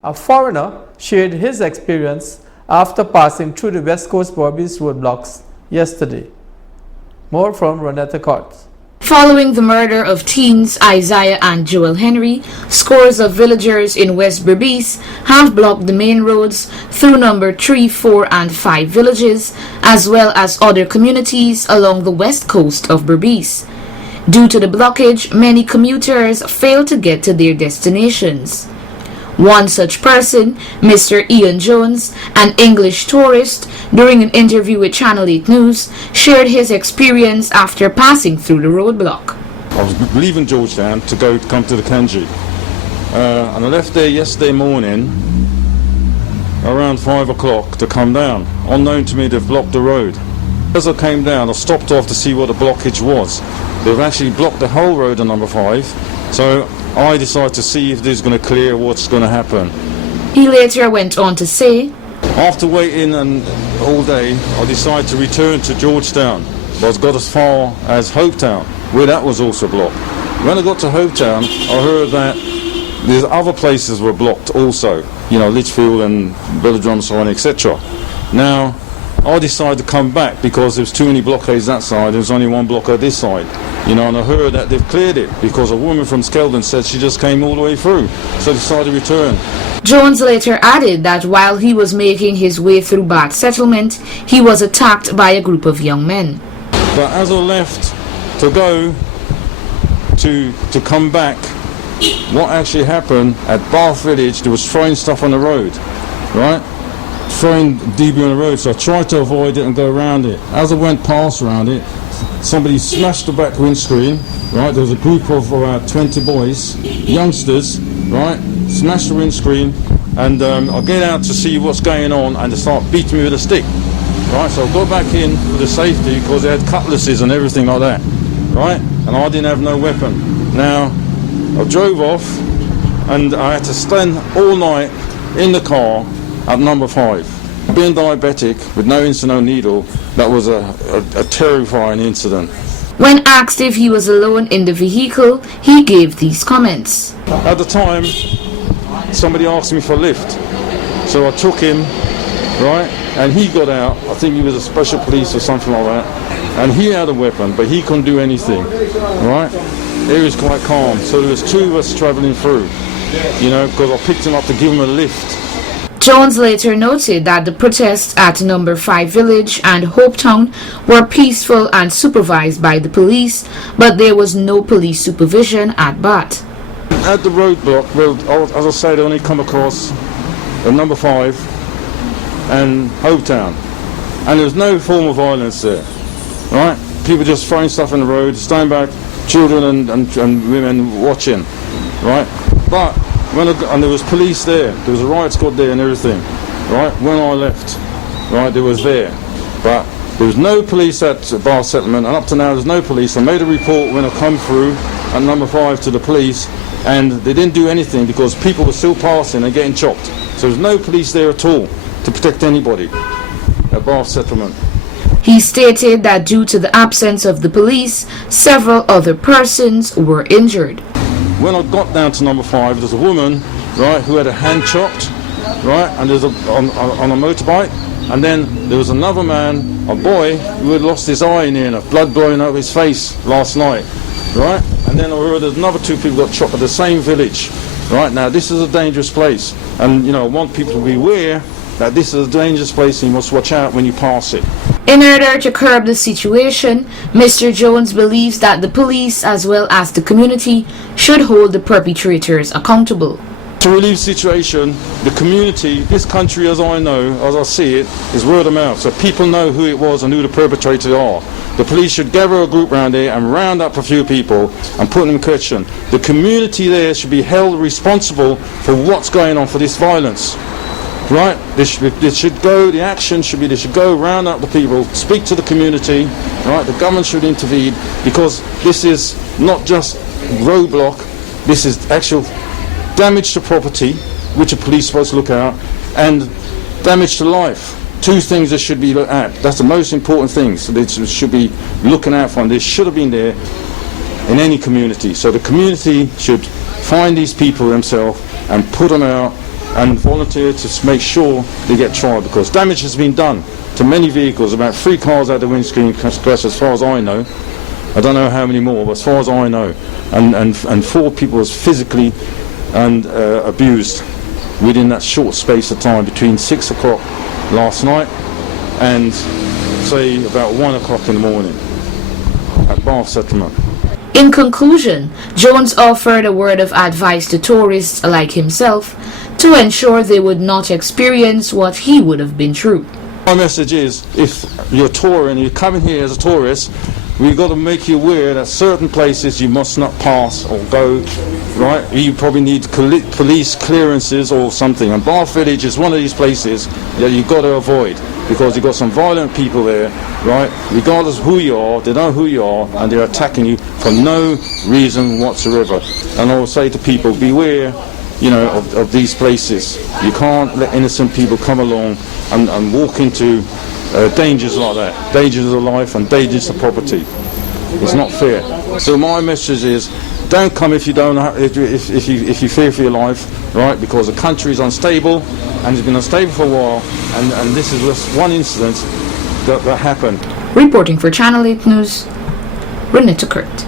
A foreigner shared his experience after passing through the West Coast Berbice roadblocks yesterday. More from Ronetta Courts. Following the murder of teens Isaiah and Joel Henry, scores of villagers in West Berbice have blocked the main roads through number 3, 4 and 5 villages, as well as other communities along the west coast of Berbice. Due to the blockage, many commuters fail to get to their destinations. One such person, Mr. Ian Jones, an English tourist, during an interview with Channel 8 News, shared his experience after passing through the roadblock. I was leaving Georgetown to come to the Kanji, and I left there yesterday morning around 5 o'clock to come down. Unknown to me, they've blocked the road. As I came down, I stopped off to see what the blockage was. They've actually blocked the whole road on number 5, so I decided to see if this is going to clear, what's going to happen. He later went on to say, after waiting all day, I decided to return to Georgetown, but I got as far as Hopetown, where that was also blocked. When I got to Hopetown, I heard that there's other places were blocked also, Litchfield and Velodrome, so on, etc. Now, I decided to come back because there's too many blockades that side, there's only one blockade this side. And I heard that they've cleared it because a woman from Skeldon said she just came all the way through, so I decided to return. Jones later added that while he was making his way through Bath Settlement, he was attacked by a group of young men. But as I left to go to come back, what actually happened at Bath Village, there was throwing stuff on the road, right? Throwing debris on the road, so I tried to avoid it and go around it. As I went past around it, somebody smashed the back windscreen, right? There was a group of about 20 boys, youngsters, right? Smashed the windscreen, and I get out to see what's going on, and they start beating me with a stick, right? So I got back in for the safety because they had cutlasses and everything like that, right? And I didn't have no weapon. Now, I drove off, and I had to stand all night in the car at number 5. Being diabetic with no insulin, no needle, that was a terrifying incident. When asked if he was alone in the vehicle, he gave these comments. At the time, somebody asked me for a lift, so I took him, right, and he got out. I think he was a special police or something like that, and he had a weapon, but he couldn't do anything, right? He was quite calm, so there was 2 of us travelling through, because I picked him up to give him a lift. Jones later noted that the protests at number 5 Village and Hopetown were peaceful and supervised by the police, but there was no police supervision at Bath. At the roadblock, well, as I said, I only come across number 5 and Hopetown, and there was no form of violence there, right? People just throwing stuff in the road, staying back, children and women watching, right? But and there was police there was a riot squad there and everything, right? When I left, right, there was there, but there was no police at Bath Settlement, and up to now there's no police. I made a report when I come through at number 5 to the police, and they didn't do anything because people were still passing and getting chopped. So there's no police there at all to protect anybody at Bath Settlement. He stated that due to the absence of the police, several other persons were injured. When I got down to number 5, there's a woman, right, who had a hand chopped, right, and there's on a motorbike, and then there was another man, a boy, who had lost his eye in here and blood blowing out of his face last night, right, and then I heard there's another 2 people got chopped at the same village, right. Now this is a dangerous place, and I want people to be aware that this is a dangerous place and you must watch out when you pass it. In order to curb the situation, Mr. Jones believes that the police as well as the community should hold the perpetrators accountable. To relieve the situation, the community, this country as I know, as I see it, is word of mouth. So people know who it was and who the perpetrators are. The police should gather a group around there and round up a few people and put them in question. The community there should be held responsible for what's going on for this violence. Right, the action should be, they should go round up the people, speak to the community, right, the government should intervene, because this is not just roadblock, this is actual damage to property, which the police are supposed to look at, and damage to life. 2 things that should be looked at. That's the most important things so they should be looking out for, and they should have been there in any community. So the community should find these people themselves and put them out and volunteer to make sure they get tried, because damage has been done to many vehicles. About 3 cars had the windscreen crash, as far as I know. I don't know how many more, but as far as I know, and 4 people was physically and abused within that short space of time between 6 o'clock last night and say about 1 o'clock in the morning at Bath Settlement. In conclusion, Jones offered a word of advice to tourists like himself to ensure they would not experience what he would have been through. My message is, if you're touring, you're coming here as a tourist, we've got to make you aware that certain places you must not pass or go, right? You probably need police clearances or something. And Bath Village is one of these places that you've got to avoid, because you've got some violent people there, right? Regardless of who you are, they know who you are, and they're attacking you for no reason whatsoever. And I will say to people, beware, you know, of these places. You can't let innocent people come along and walk into dangers like that, dangers of life and dangers of property. It's not fair. So my message is, don't come if you don't, if you fear for your life, right? Because the country is unstable, and it's been unstable for a while, and this is just one incident that happened. Reporting for Channel 8 News, Renetta Kurt.